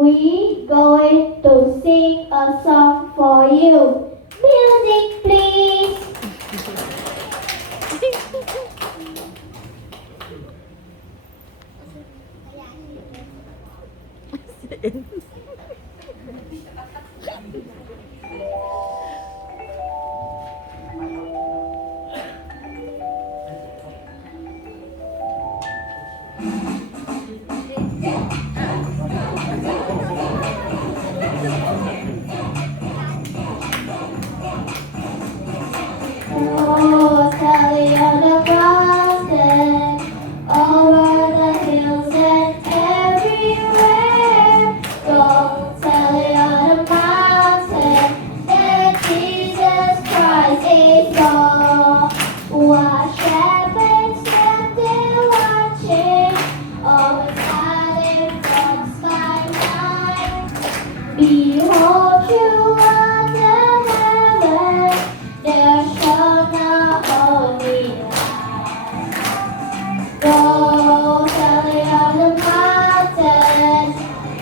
we going to sing a song for you. Music, please. Oh, Sally on the mountain, over the hills and everywhere. Go, Sally on the mountain, that Jesus Christ is born. What shepherds stand there watching, over silent from my mind. Behold, you are the heaven. There shone a holy light. Go, Sally on the mountains,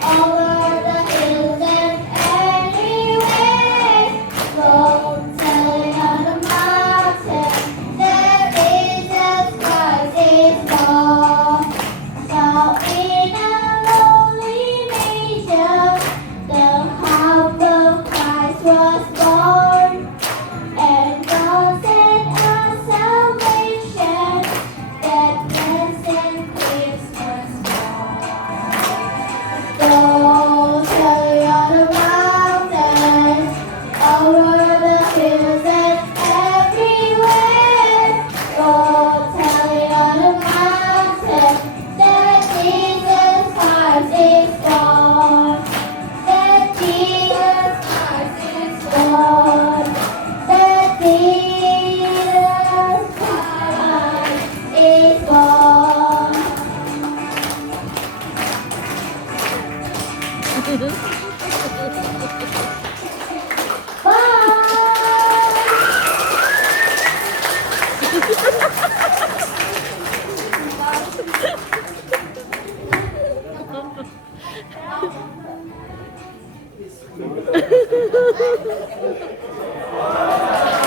over the hills and anywhere. Go, Sally on the mountains, there Jesus Christ is born. So in a lonely manger, the humble Christ was born. And God sent us salvation, that blessed Christmas morn. Go, Sally on the mountains, over the hills and everywhere. Go, Sally on the mountains, that Jesus Christ is born. That Jesus Christ is born. That Jesus Christ is born. Bye.